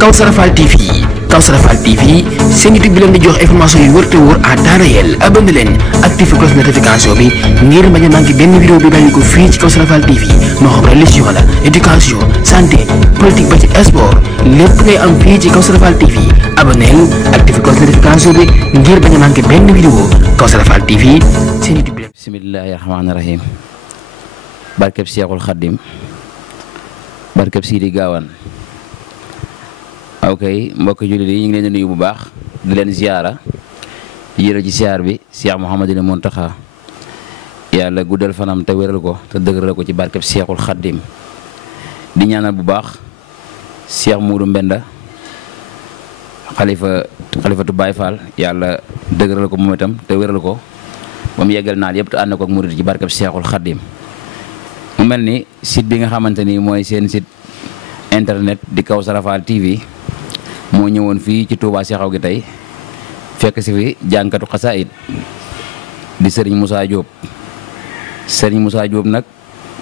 Kawsara Fall TV Kawsara Fall TV seen YouTube bi leen di jox information yu wër te wóor à temps réel abonné leen activé cloche notification bi ngir bañ a manqué benn vidéo bi bàyyi ko fii ci Kawsara Fall TV moo xam religion la éducation santé politique ba ci sport lépp ngay am fii ci Kawsara Fall TV abonné activé cloche notification bi ngir bañ a manqué benn vidéo Kawsara Fall TV seen YouTube bi. bismillahi rahmaani rahim barkeb Seexul Xaddim barkeb Sidi Gaawaan. ok mbokk jullit yi ñu ngi leen di nuyu bu baax di leen ziara di jëlee ci ziar bi Cheikh Mouhamadul Mountakha yàlla guddal fanam te wéral ko te dëgëral ko ci barkeb Seexul Xaddim di ñaanal bu baax Cheikh Moudou Mbenda xalifatu Baye Fall yàlla dëgëral ko moom itam te wéral ko ba mu yeggal naal yëpp te ànd ko ak murid ci barkeb Seexul Xaddim mu mel ni site bi nga xamante ni mooy seen site internet di Kawsara Fall TV moo ñëwoon fii ci Touba Seexaw gi tey fekk si fi jànkatu xasaayid di Serigne Moussa Diop Serigne Moussa Diop nag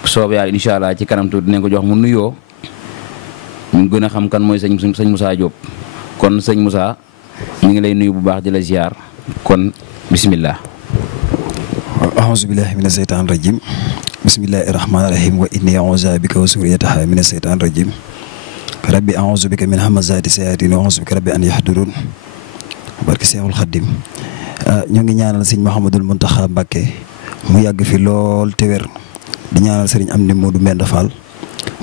soob yàlla incha allah ci kanam tuuti dinañ ko jox mu nuyoo ñu gën a xam kan mooy sëñ Moussa Diop kon sëñ Moussa ñu ngi lay nuyu bu baax di la ziar kon bismillah. a'uuzu billahi mina seytaani rajim bismillahi rahmaani rahim wa inni a'uuzu bika wa zurriyataha mina seytaani rajim rabbi a'uuzu bika min hamazaati sayaatiin wa a'uuzu bika rabbi an yahduruun barke Seexul Xaddim ñu ngi ñaanal sëñ Mouhamadul Mountakha Mbacké mu yàgg fi lool te wér di ñaanal sëriñ Amdi Modou Mbenda Fall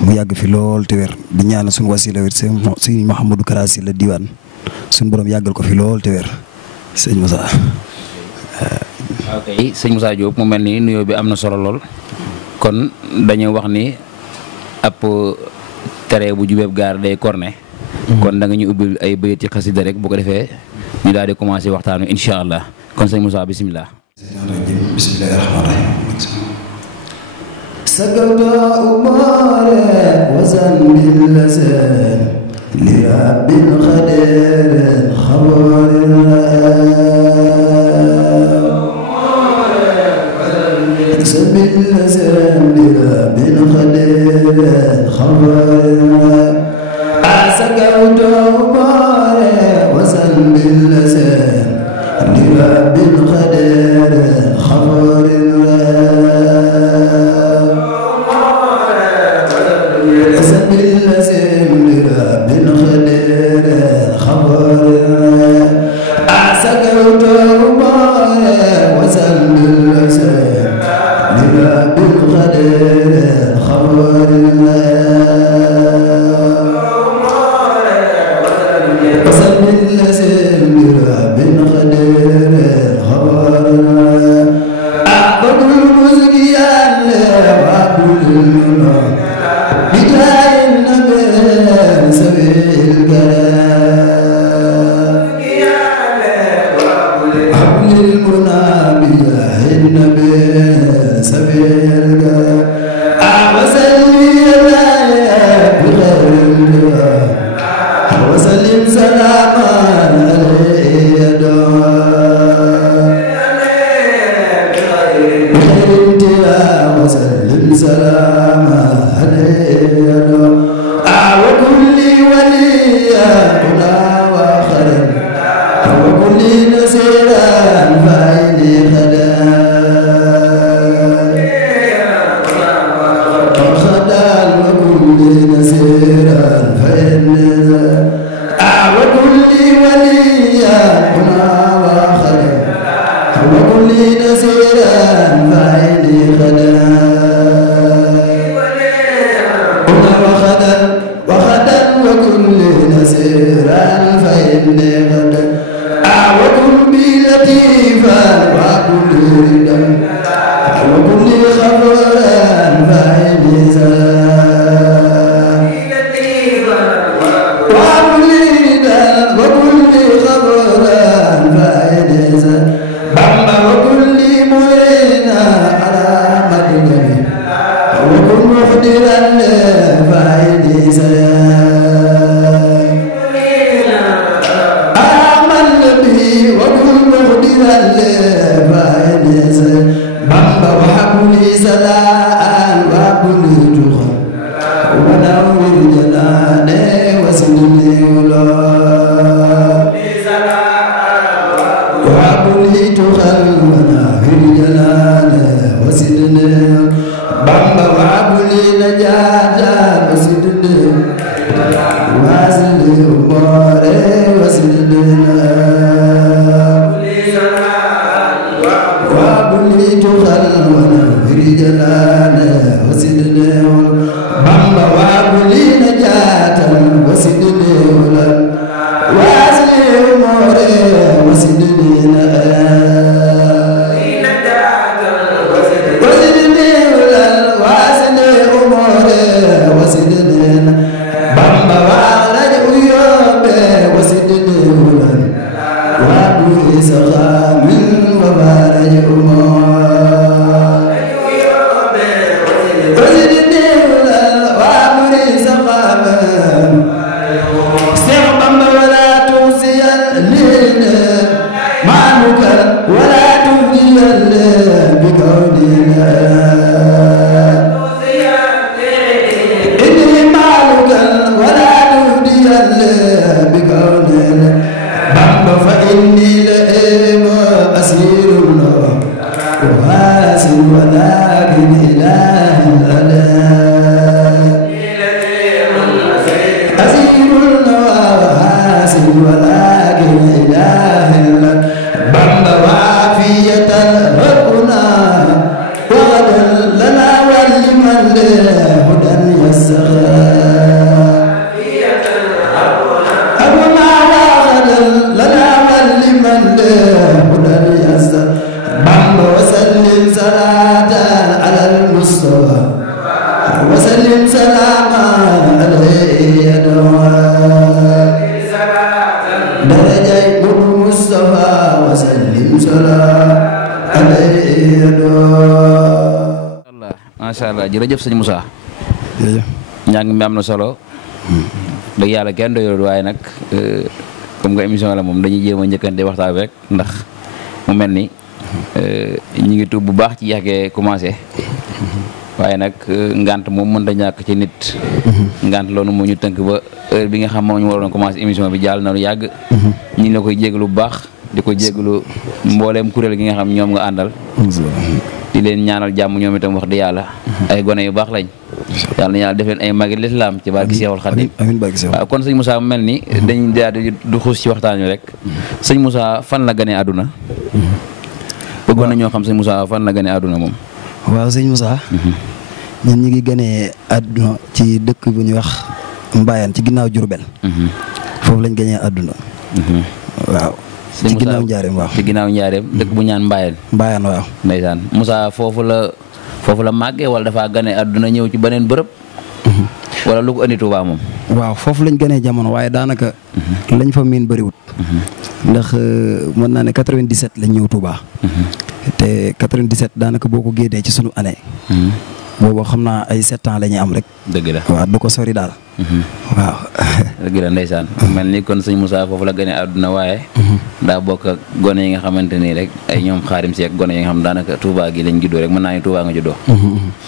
mu yàgg fi lool te wér di ñaanal suñu wasila wér sëñ Mouhamadou Karasi la diwaan suñu borom yàggal ko fi lool te wér sëñ Moussa. ok sëñ Moussa Diop mu mel ni nuyoo bi am na solo lool kon dañoo wax ni ab tere bu jubeeb gaar day korne kon da nga ñu ubbil ay bayit ci xasida rek bu ko defee ñu daal di commencé waxtaan wi incha allah kon sëñ Moussa bisimilah. bismillahi rahmaani rahim سكت أمار وزن باللسان لرب خدير خبر سبيل اللسان لرب خدير خبر سكت أمار وزن باللسان لرب خدير خبر ونور جناني وسلم واصل الأمور وسددنا وبليت خلونا في جلانا وسددنا بامبا وبلي نجاة وسددنا واصل الأمور وسددنا macha allah jërëjëf sëñ Moussa. jërëjëf. njàng mi am na solo. dëgg yàlla kenn doyul waaye nag comme nga émission la moom dañuy jéem a njëkkante waxtaan rek ndax mu mel ni ñu ngi tuub bu baax ci yàggee commencé. waaye nag ngant moom mënta ñàkk ci nit. ngant loolu moo ñu tënk ba heure bi nga xam moom ñu waroon commencé émission bi jàll na lu yàgg. ñu ngi la koy jégalu bu baax di ko jégalu mbooleem kuréel gi nga xam ñoom nga àndal. di leen ñaanal jàmm ñoom itam wax di yàlla ay gone yu baax lañ yàlla na yàlla def leen ay magi lislaam ci barki Seexul Xadiim waaw kon sëñ Moussa mel ni dañ daal di du xuus ci waxtaan wi rek sëñ Moussa fan la gane àdduna bëggoon na ñoo xam sëñ Moussa fan la gane àdduna moom waaw sëñ Moussa ñun ñu ngi gënee àdduna ci dëkk bu ñuy wax Mbayaan ci ginnaaw Jurbel foofu lañ gënee àdduna waaw ci ginnaaw njaareem waaw ci ginnaaw njaareem dëkk bu ñaan Mbayaan waaw ndeysaan Moussa foofu la màggee wala dafa gane àdduna ñëw ci beneen bërëb wala lu ko andi Touba moom waaw foofu lañ gënee jamono waaye daanaka lañ fa miin bëriwut ndax mën naa ne 97 lañ ñëw Touba te 97 daanaka boo ko génnee ci sunu année boobu xam naa ay 7 ans la ñuy am rek. dëgg la waaw du ko sori daal. waaw. dëgg la ndeysaan. mel ni kon sëñ Moussa foofu la gane àdduna waaye. daa bokk ak gone yi nga xamante ni rek ay ñoom xaarim si ak gone yi nga xam daanaka Touba gi lañ juddoo rek mën naa ni Touba nga juddoo.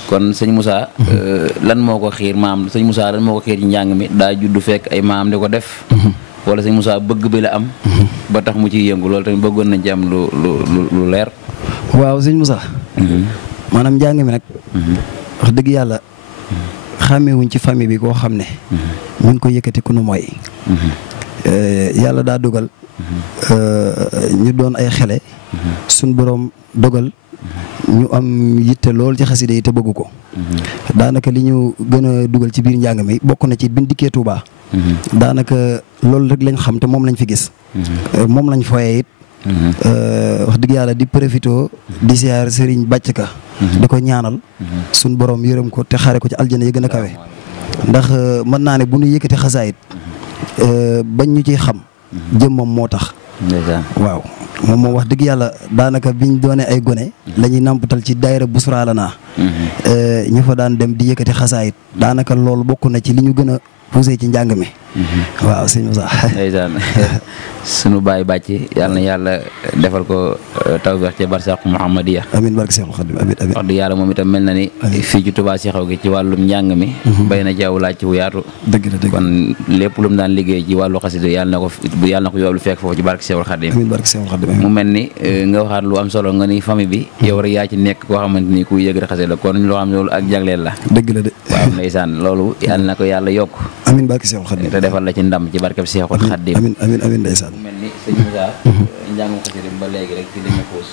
kon sëñ Moussa. lan moo ko xiir maam sëñ Moussa lan moo ko xiir ci njàng mi daa juddu fekk ay maam di ko def. wala sëñ Moussa bëgg bi la am. ba tax mu ciy yëngu loolu tamit bëggoon nañ ci am lu leer. waaw sëñ Moussa. maanaam njàng mi nag. wax dëgg yàlla xàmmewuñ ci famille bi koo xam ne ñu ngi ko yëkkati ku nu mooy yàlla daa dogal ñu doon ay xele suñ boroom dogal ñu am yitte lool ci xasida yi te bëgg ko daanaka li ñu gën a dugal ci biir njàng mi bokk na ci biñ dikkee Touba daanaka loolu rek lañ xam te moom lañ fi gis moom lañ foyee it wax dëgg yàlla di profito di siyaar Serigne Bàcc Ka di ko ñaanal suñ borom yërëm ko te xaare ko ci aljana yi gën a kawe ndax mën naa ne bu ñu yëkkati xasaayit bañ ñu ciy xam jëmmam moo tax waaw moom wax dëgg yàlla daanaka biñ doone ay gone la ñuy nampatal ci daayira Busra Lana ñu fa daan dem di yëkkati xasaayit daanaka loolu bokk na ci li ñu gën a poussé ci njàng mi waaw sëñ Moussa ndeysaan sunu baay bàcc yàlla na yàlla defal ko tawfeex ci barsaq Muhammadiya amiin barke Seexul Xadim amiin amiin wax dëgg yàlla moom itam mel na ni fii ci Touba si xew gi ci wàllum njàng mi bay na jaww laaj ci wu yaatu dëgg la dëgg kon lépp lu mu daan liggéey ci wàllu xasida yàlla na ko yóbbu fekk foofu ci barke Seexul Xadim amiin barke Seexul Xadim mu mel ni nga waxaat lu am solo nga ni famille bi yow rek yaa ci nekk koo xamante ni ku yëg xasida la kon loo xam ne loolu ak jagleel la dëgg la de waaw ndeysaan loolu yàlla na ko yàlla yokk amiin barke Seexul Xaddim te defal la ci ndam ci barkeb Seexul Xaddim. amiin amiin amiin ndeysaan. mu mel ni sëñ Moussa. njàngum xasida ba léegi rek ci dañu xuus.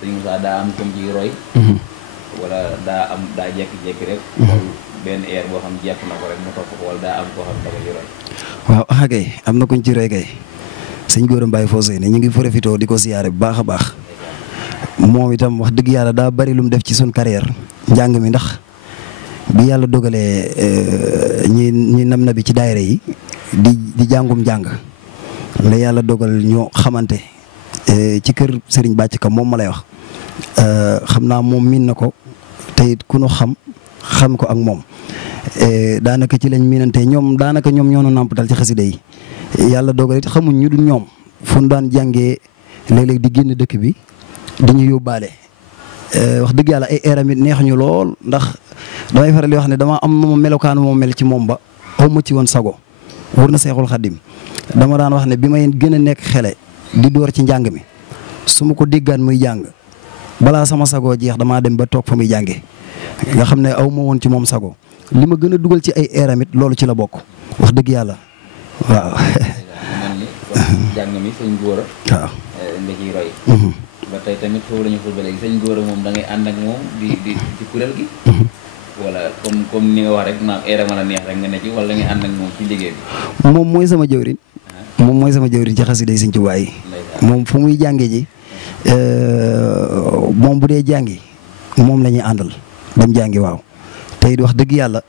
sëñ Moussa daa am comme ci roy. wala daa jékki-jékki rek. benn air boo xam jekk na ko rek mu topp ko wala daa am koo xam da ko ci roy. waaw kay am na kuñ ci roy kay sëñ Gora Mbaye Fawzeyni ñu ngi profité di ko siyaare bu baax a baax moom itam wax dëgg yàlla daa bari lu mu def ci suñ carrière njàng mi ndax bi yàlla dogalee ñi nam na bi ci daayira yi di jàngum njàng la yàlla dogal ñoo xamante ci kër Serigne Bàcc Ka moom ma lay wax xam naa moom miin na ko te it ku nu xam ko ak moom daanaka ci lañ miinante ñoom ñoo nu nàmpatal ci xasida yi yàlla dogal it xamuñ ñu dul ñoom fu ñu daan jàngee léeg-léeg di génn dëkk bi di ñu yóbbaale wax dëgg yàlla ay eeram it neex ñu lool ndax damay faral di wax ne dama am na melokaan moo mel ci moom ba aw ma ci woon sago wër na Seexul Xaddim dama daan wax ne bi may gën a nekk xele di door ci njàng mi su ma ko déggaan muy jàng balaa sama sago jeex damaa dem ba toog fa muy jàngee nga xam ne aw ma woon ci moom sago li ma gën a dugal ci ay eeram it loolu ci la bokk wax dëgg yàlla waaw. jàng mi sëñ Gora. waaw nga ciy roy. ba tey tamit foofu la ñu ful ba léegi sëñ Gora moom da ngay ànd ak moom di ci kuréel gi. wala comme ni nga wax rek maam eeram la neex rek nga ne ci wala da ngay ànd ak moom ci liggéey bi. moom mooy sama jëwriñ. moom mooy sama jëwriñ ci xasida yi Sëñ Tuubaa yi. moom fu muy jàngee ji moom bu dee jàngi moom la ñuy àndal dem jàngi waaw te it wax dëgg yàlla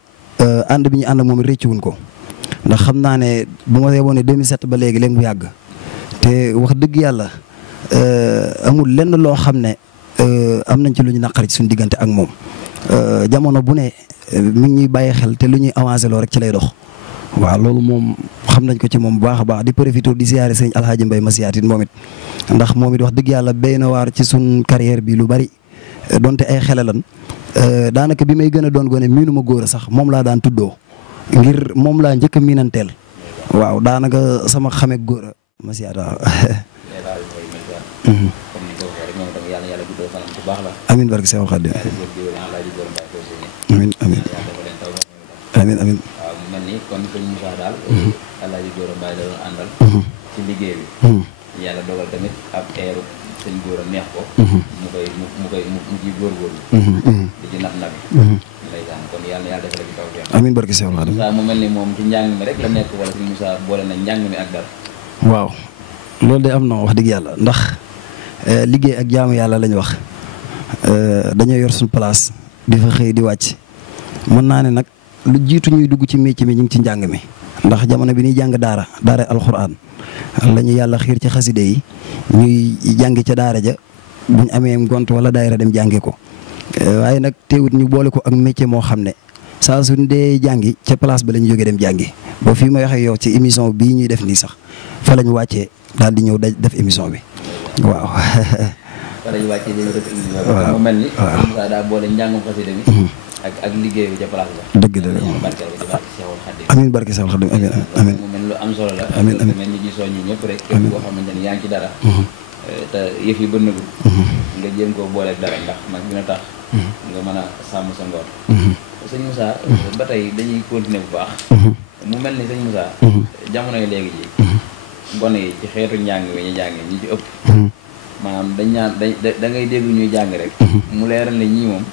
ànd bi ñu ànd ak moom réccuwuñ ko ndax xam naa ne bu ma yeboon ne 2007 ba léegi mu yàgg te wax dëgg yàlla amul lenn loo xam ne am nañ ci lu ñu naqari ci suñu diggante ak moom jamono bu ne mi ngi ñuy bàyyi xel te lu ñuy avancé loo rek ci lay dox waaw loolu moom xam nañ ko ci moom bu baax a baax di profité di siyaare sëñ Alxaaji Mbay Masiyaatin moom it ndax moom it wax dëgg yàlla béy na waar ci suñ carrière bi lu bari donte ay xele lan daanaka bi may gën a doon gone miinu ma góor a sax moom laa daan tuddoo ngir moom laa njëkk a miinanteel waaw daanaka sama xame góor a Masiyaata amiin barke Seexul Xaadim amiin amiin amiin amiin waaw mu mel ni kon sëñ Moussa daal Alaaji Gora Mbaye la doon àndal ci liggéey bi yàlla dogal tamit ab eeru sëñ Gora neex ko mu ci góorgóorlu di ci nax nabi ndeysaan kon yàlla defal ci taw amiin barke Seexul Xaadim Moussa mu mel ni moom ci njàng mi rek la nekk wala sëñ Moussa boole na njàng mi ak dara waaw loolu de am na wax dëgg yàlla ndax liggéey ak jaamu yàlla lañ wax dañoo yor suñu place di fa xëy di wàcc mën naa ne nag lu jiitu ñuy dugg ci métier mi ñu ngi ci njàng mi ndax jamono bi ñuy jàng daara alxuraan la ñu yàlla xiir ci xaside yi ñuy jàngi ca daara ja buñ amee ngont wala daayira dem jàngi ko waaye nag teewut ñu boole ko ak métier moo xam ne saa suñ dee jàngi ca place ba la ñu jógee dem jàngi ba fii ma waxee yow ci émission bii ñuy def nii sax fa la ñu wàccee daal di ñëw def émission bi waaw. fa la ñu wàccee dañoo def émission bi. waaw mu mel ni. waaw Moussa daa boole njàngum xasida bi. ak liggéey bi ca place ba. dëgg la amiin barke Seexul Xaadim amiin amiin mu mel lu am solo la. amiin amiin mel ni ñu soññi ñëpp rek. képp koo xamante ni yaa ngi ci dara. te yëf yi bënnagul. nga jéem koo booleeg dara ndax nag dina tax. nga mën a sàmm sa ngor. sëñ Moussa ba tey dañuy continuer bu baax. mu mel ni sëñ Moussa. jamono yi léegi ji. gone yi ci xeetu njàng mi ñu jàng ñi ci ëpp. maanaam dañ ñaan da ngay dégg ñuy jàng rek. mu leeral ne ñii moom.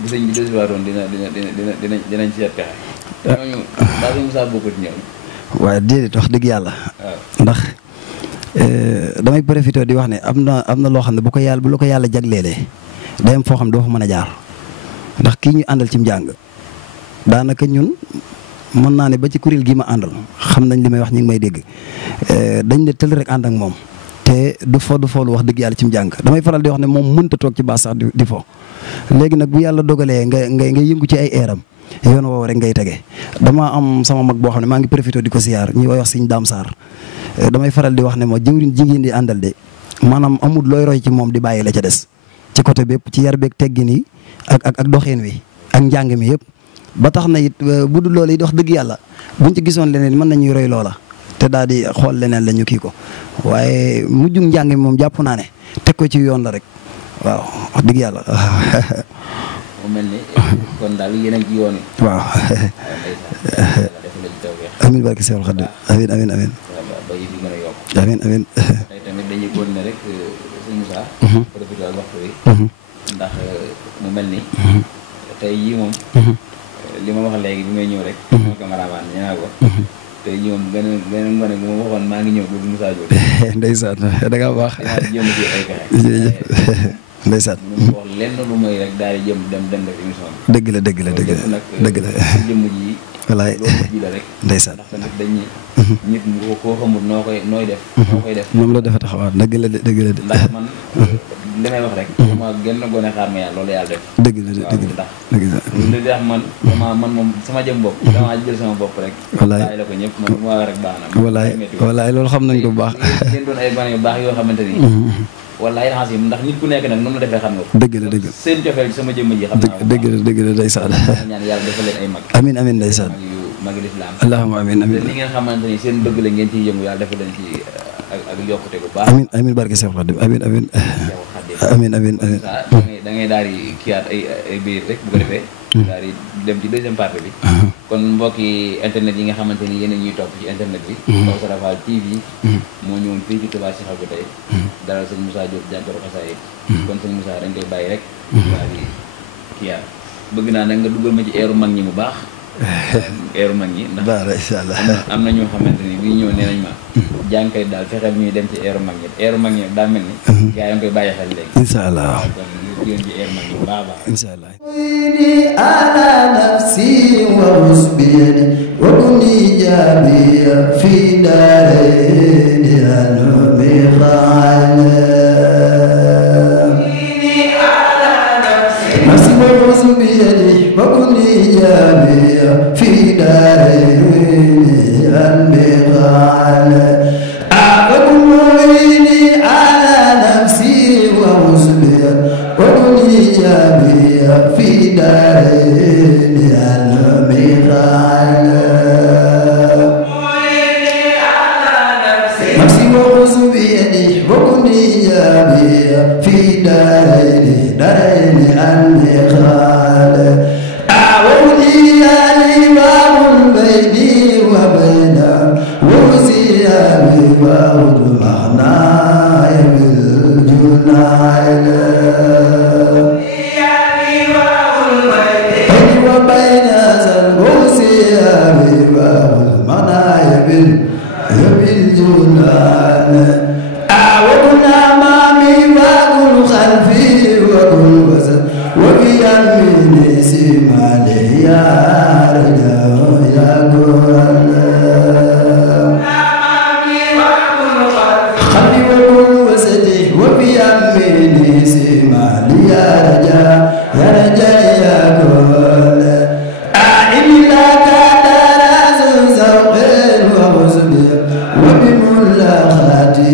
bu sëñ bi desiwaatoon dinañ seet pexe. ñooñu daal sëñ Moussa bokkut ñoom. waaye déedéet wax dëgg yàlla. ndax damay profité di wax ne am na loo xam ne bu la ko yàlla jagleelee day am foo xam ne doo fa mën a jaar ndax kii ñu àndal ci njàng daanaka ñun mën naa ne ba ci kuréel gii ma àndal xam nañ li may wax ñu ngi may dégg dañ ne tël rek ànd ak moom te du foolu wax dëgg yàlla ci njàng damay faral di wax ne moom mënta toog ci baas sax di fo léegi nag bu yàlla dogalee nga yëngu ci ay eeram yoon woowu rek ngay tege dama am sama mag boo xam ne maa ngi profité di ko siyaar ñi wax Sëñ Daam Saar damay faral di wax ne ma jëwriñ jigéen di àndal de maanaam amul looy roy ci moom di bàyyi la ca des ci côté bépp ci yar beeg teggin yi ak doxin wi ak njàng mi yëpp ba tax na it bu dul loolu it wax dëgg yàlla buñ ci gisoon leneen mën nañuy roy loola te daal di xool leneen la ñu kii ko waaye mujjug njàng mi moom jàpp naa ne teg ko ci yoon la rek waaw wax dëgg yàlla. mu mel ni kon daal yéen a ngi ci yoon yi. waaw. amiin barke Seexul Xadiim amiin amiin amiin. ba yi fi gën a yokk. amiin amiin. tey tamit dañuy continuer rek sëñ Moussa. profité ak waxtu wi. ndax mu mel ni. tey yii moom. li ma wax léegi bi may ñëw rek. sama cameraman ñu naa ko. tey jii moom gën a ngone bu ma waxoon maa ngi ñëw ba Moussa Diop. ndeysaan da ngaa baax. dinaa jéem a ji ay pexe. jërëjëf ndeysaan. mu wax lenn lu may rek daal di jëm dem def émission bi. dëgg la dëgg la dëgg la dëgg la. jëmm ji. wallaay loolu ji la rek. ndeysaan. ndax tamit dañuy. nit mu koo xamul nooy def. noo koy def moom la dafa taxawaat dëgg la dëgg la. ndax man li may wax rek. ma gën a gone xaar ma yàlla loolu yàlla def. dëgg la dëgg la dëgg la. li tax man moom sama jëm bopp. damaa jël sama bopp rek. wallaay bàyyi la ko ñëpp man bu ma wax rek baax na. wallaay loolu xam nañ ko bu baax. ngeen doon ay gone yu baax yoo xamante ni. wallaay xaas yi ndax nit ku nekk nag noonu la defee xam nga ko. dëgg la dëgg la seen cofeel ci sama jëmm ji xam naa ko. dëgg la dëgg la ndeysaan. ñaan yàlla defal leen ay mag. amiin amiin ndeysaan. magi lislaam. allahumma amiin amiin. li ngeen xamante ni seen bëgg la ngeen ciy yëngu yàlla defal leen ci ak yokkute bu baax. amiin amiin barke Seexul Xadiim amiin amiin. amiin amiin amiin. da ngay daal di kiyaat ay biir rek bu ko defee. daal di dem ci deuxième partie bi. kon mbokki internet yi nga xamante ni yéen a ñuy topp ci internet bi. Kawsara Fall TV. moo ñëwoon fii ci Touba Cheikhoul bi tey. dalal sëñ Moussa Diop jànkatu xasaayid. kon sëñ Moussa dañ koy bàyyi rek. daal di kiyaat bëgg naa nag nga dugal ma ci eeru mag ñi bu baax. eeru mag ñi ndax incha allah am na ñoo xamante ni bii ñëw nee nañ ma. jànkay daal fexeel ñuy dem ci eeru mag ñi eeru mag ñi daa mel ni. gaa yi nga koy bàyyi xel léegi. incha allah kon ñu jëm ci eeru mag ñi bu baax a baax. incha allah. على نفسي ومسبيني وكني جابيا في دارين أنومي نفسي ومسبيني وكني جابيا في دارين أنومي أعبدني على نفسي ومسبيني وكني جابيا في دارين المغال نفسي وخذ بيدي وكني جابيا في دارين المغال أعوني يا لواء بيني وبين وزيابي وأود معناي بالجنال وبين زلوسي والمنايب بالجنان أعودنا أمامي وأقول خلفي وأقول وزن وبيميني سمالي يا رجال يا قرآن خلفي وأقول وزني وبيميني سمالي يا رجال يا رجال يا قرآن أعني لك دراز زوق وغزل وبملاقاتي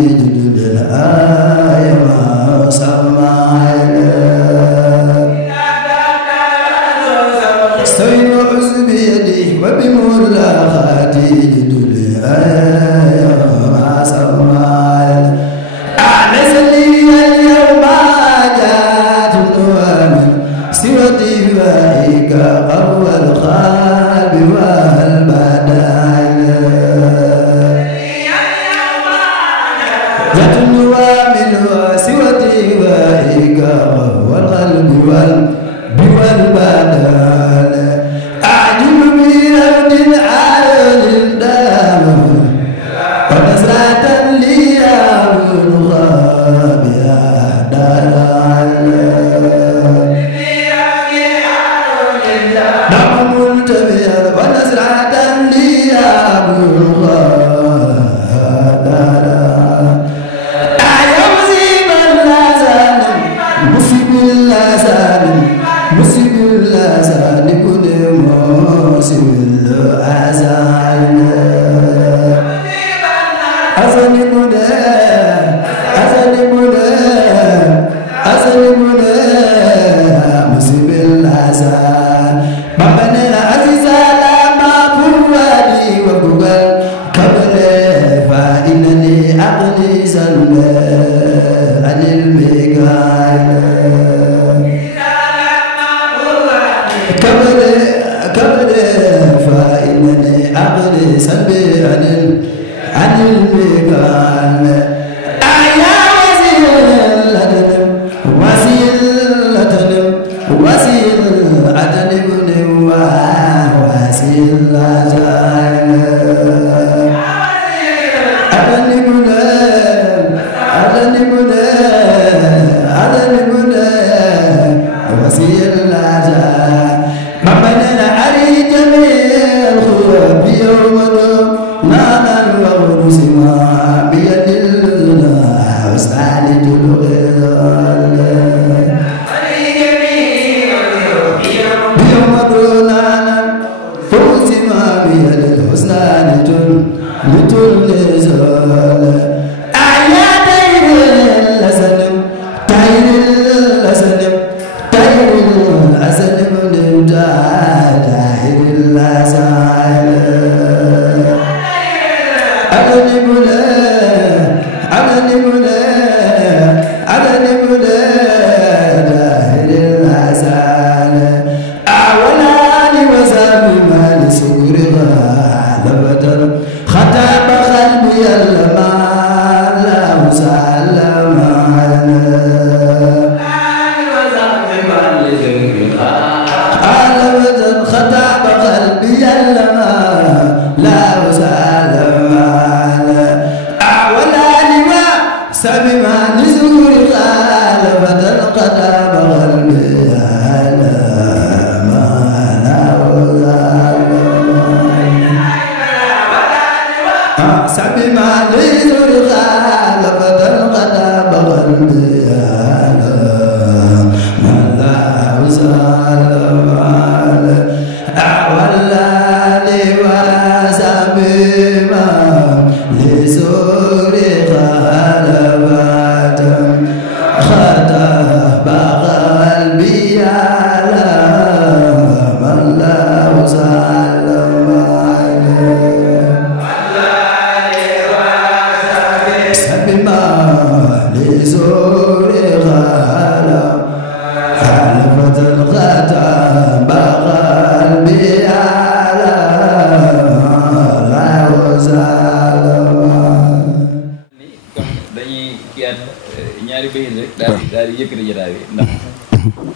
daal di yëkkati jotaay bi ndax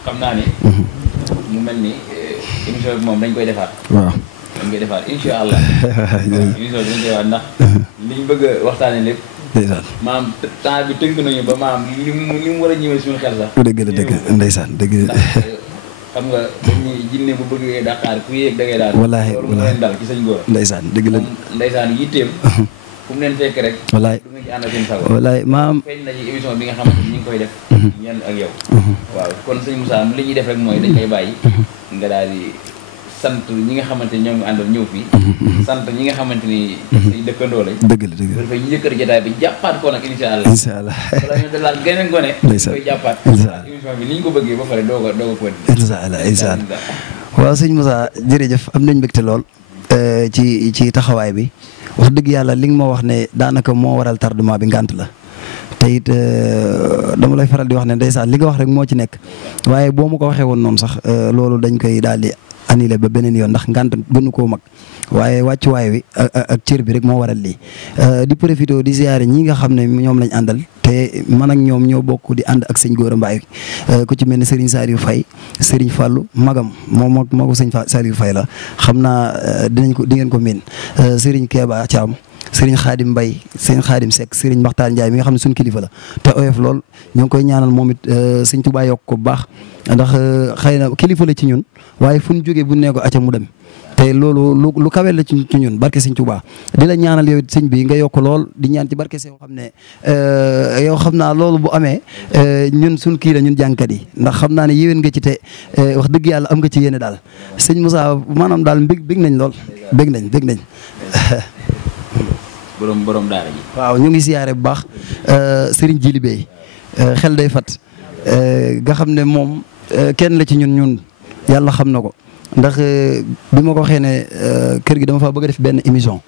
xam naa ni mu mel ni émission bi moom dañ koy defaat. waaw dañ koy defaat incha allah. émission bi dañ koy defaat ndax liñ bëgg a waxtaanee lépp. ndeysaan maam temps bi tënk nañu ba maam li mu war a ñëwee suñu xel sax. dëgg la dëgg ndeysaan dëgg la. xam nga dañuy jinne bu bëggee Dakar ku yéeg da ngay daal. wallaahi loolu moo leen dal ci sëñ Gora. ndeysaan dëgg la. ndeysaan yitteem. fu mu leen fekk rek. wallaahi du nga ci ànd ak seen sago. wallaahi maam. feeñ na ci émission bi nga xamante ni ñu ngi koy def. ñenn ak yow. waaw kon sëñ Moussa li ñuy def rek mooy dañ koy bàyyi. nga daal di sant ñi nga xamante ni ñoom nga àndal ñëw fii. sant ñi nga xamante ni. say dëkkandoo lañ. dëgg la dëgg la dafay ñu yëkkati jotaay bi jàppaat ko nag incha allah. incha allah wala ñu dalal geneen gone. ndeysaan koy jàppaat. incha allah émission bi ni ñu ko bëggee ba pare doo ko ko incha allah incha allah waaw sëñ Moussa jërëjëf am nañ mbégte lool ci taxawaay bi wax dëgg yàlla li nga ma wax ne daanaka moo waral tardement bi ngant la te it dama lay faral di wax ne ndeysaan li nga wax rek moo ci nekk waaye boo ma ko waxee woon noonu sax loolu dañ koy daal di annulé ba beneen yoon ndax ngant gënu koo mag waaye wàccuwaay wi ak cër bi rek moo waral lii di profité di ziare ñi nga xam ne ñoom lañ àndal te man ak ñoom ñoo bokk di ànd ak sëñ Gora Mbaye ku ci mel ne Serigne Saliou Faye Serigne Fallou magam moom magu sëñ Saliou Faye la xam naa di ngeen ko miin Serigne Keba Thiam Serigne Khadim Mbaye Serigne Khadim Seck Serigne Makhtar Ndiaye mi nga xam ne suñu kilifa la te oyof lool ñoo ngi koy ñaanal moom it sëñ Touba yokk ko bu baax ndax xëy na kilifa la ci ñun waaye fu ñu jógee bu nee ko acca mu dem te loolu lu kawel la ci ñun barke sëñ Touba di la ñaanal yow it sëñ bi nga yokk lool di ñaan ci barke sëñ xam ne yow xam naa loolu bu amee ñun suñ kii la ñun jàngkat yi ndax xam naa ne yéwén nga ci te wax dëgg yàlla am nga ci yéene daal sëñ Moussa maanaam daal bég nañ lool bég nañ borom daara ji. waaw ñu ngi siyaare bu baax Serigne Djili Bey xel day fat nga xam ne moom kenn la ci ñun yàlla xam na ko ndax bi ma ko waxee ne kër gi dama faa bëgg a def benn émission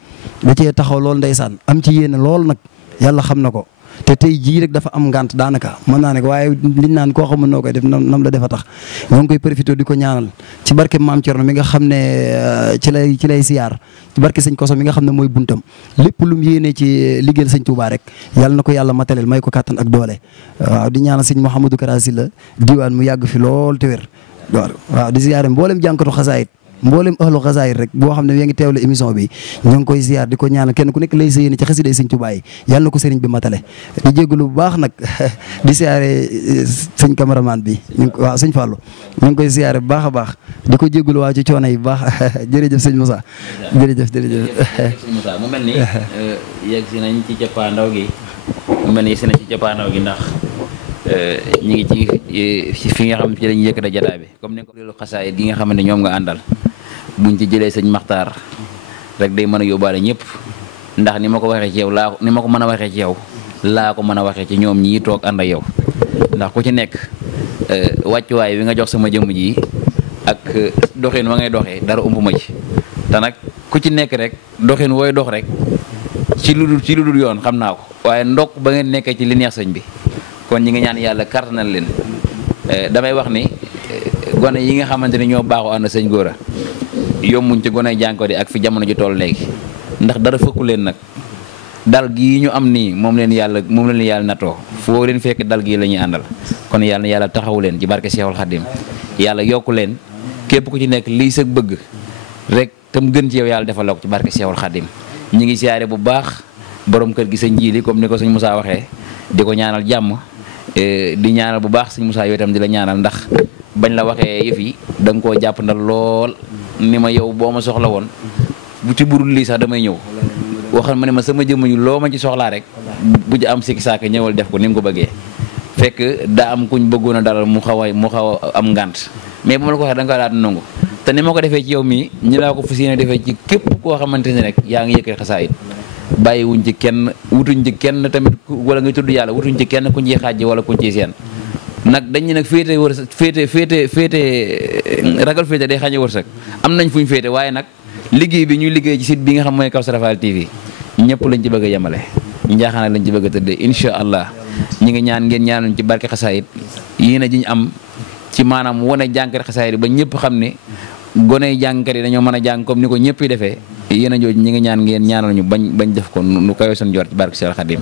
da cee taxaw lool ndeysaan am ci yéene lool nag yàlla xam na ko te tey jii rek dafa am ngant daanaka mën naa ne waaye liñ naan koo xamul noo koy def nam la defa tax ñoo ngi koy profité di ko ñaanal ci barke maam Thierno mi nga xam ne ci lay siyaar ci barke sëñ Koso mi nga xam ne mooy buntam lépp lu mu yéenee ci liggéeyal sëñ Touba rek yàlla na ko yàlla mataleel may ko kàttan ak doole waaw di ñaanal sëñ Mouhamadou Karasi la diwaan mu yàgg fi lool te wér waaw di ziyaare mboolem jànkatu xasaayit mboolem ahlu xasaayit rek boo xam ne yaa ngi teewle émission bi ñoo ngi koy ziyaar di ko ñaanal kenn ku nekk lay sëyéene ci xasiday sëñ Tuubaa yi yàlla na ko sëriñ bi matale di jégalu bu baax nag di ziyaare sëñ cameraman bi waaw sëñ Fallou ñu ngi koy ziyaare bu baax a baax di ko jégalu waa ci coono yi bu baax jërëjëf sëñ Moussa jërëjëf sëñ Moussa mu mel ni yegg si nañ ci cappaandaw gi ndax ñu ngi ci fi nga xam ne ci lañu yëkkate jotaay bi comme ni nga ko réelu xasaayit gi nga xamante ne ñoom nga àndal buñ ci jëlee sëñ Maxtaar rek day mën a yóbbaale ñëpp ndax ni ma ko waxee ci yow ni ma ko mën a waxee ci yow laa ko mën a waxee ci ñoom ñii toog ànd ak yow ndax ku ci nekk wàccuwaay wi nga jox sama jëmm ji ak doxin wa ngay doxee dara ump ma ci te nag ku ci nekk rek doxin wooy dox rek ci lu dul yoon xam naa ko waaye ndokk ba ngeen nekkee ci li neex sëñ bi kon ñi ngi ñaan yàlla kartanal leen damay wax ni gone yi nga xamante ni ñoo baaxoo ànd sëñ Gora yommuñ ci gone jànko di ak fi jamono ji toll léegi ndax dara fëkku leen nag dal gii ñu am nii moom leen yàlla natoo foo leen fekk dal gii la ñuy àndal kon yàlla na yàlla taxawu leen ci barke Seexul Xadim yàlla yokku leen képp ku ci nekk lii sa bëgg rek tam gën ci yow yàlla defal la ko ci barke Seexul Xadim ñi ngi siyaare bu baax borom kër gi sëñ Jiili comme ni ko sëñ Moussa waxee di ko ñaanal jàmm di ñaanal bu baax sëñ Moussa yooyu tam di la ñaanal ndax bañ la waxee yëf yi da nga koo jàpp ndal lool ni ma yow boo ma soxla woon bu ci budul lii sax damay ñëw waxal ma ne ma sama jëmm ñu loo ma ci soxlaa rek bu ci am sikki saaka ñëwal def ko ni mu ko bëggee fekk daa am kuñ bëggoon a dalal mu xaw a am ngànt mais bu ma la ko waxee da nga koy daal di nangu te ni ma ko defee ci yow mii ñi laa ko fas yéene defee ci képp koo xamante ni rek yaa ngi yëkkati xasaayit bàyyi wuñ ci kenn wutuñ ci kenn tamit wala nga tudd yàlla wutuñ ci kenn kuñ ciy xaaj wala kuñ ciy seen nag dañu nag féete ragal féete day xañe wërsëg am nañ fuñ féete waaye nag liggéey bi ñuy liggéey ci site bi nga xam mooy Kawsara Fall TV ñëpp lañ ci bëgg a yemale njaaxaan lañ ci bëgg a tëddee incha allah ñi ngi ñaan ngeen ñaanuñ ci barke xasaayit yéen a jiñ am ci maanaam wane jànkari xasaayit ba ñëpp xam ne gone jàngkat yi dañoo mën a jàng comme ni ko ñëpp yi defee yéen a jooju ñi ngi ñaan ngeen ñaanal ñu bañ def ko nu kawe seen jor ci barke Seex Xadim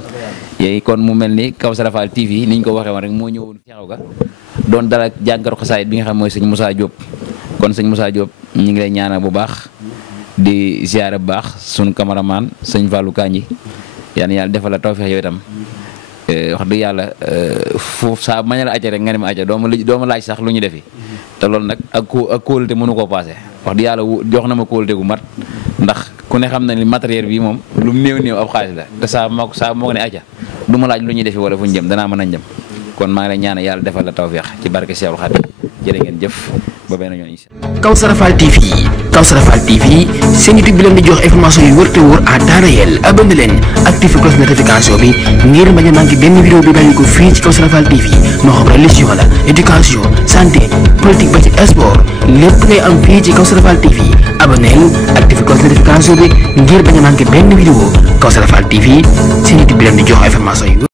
yooyu kon mu mel ni Kawsara Fall TV ni ñu ko waxee woon rek moo ñëwoon fexew ga doon dalal jànkatu xasaayit bi nga xam mooy sëñ Moussa Diop kon sëñ Moussa Diop ñi ngi lay ñaanal bu baax di ziare bu baax sunu cameraman sëñ Fallou Kanji yal yàlla defal la tawfeex yooyu itam wax dëgg yàlla foofu saa mañ la acca rek nga ne ma acca doo ma laaj sax lu ñu defi te loolu nag ak kóolute mënu koo paase wax dëgg yàlla jox na ma kóolute gu mat ndax ku ne xam na ni matériel bi moom lu néew ab xaalis la te saa moo ko ne acca du ma laaj lu ñuy defi wala fu ñu jëm danaa mën a jëm kon maa ngi lay ñaanal yàlla defal la tawfeex ci barke Seexul Xaadim jërë ngeen jëf ba benn yoon incha Allah. Kawsara Fall TV seen YouTube bi leen di jox information yu wër te wóor à temps réel abonné leen activé cloche notification bi ngir bañ a manqué benn vidéo bi bàyyi ko fii ci Kawsara Fall TV moo xam religion la éducation santé politique ba ci sport lépp ngay am fii ci Kawsara Fall TV abonné activé cloche notification bi ngir bañ a manqué benn vidéo Kawsara Fall TV seen YouTube bi leen di jox information yu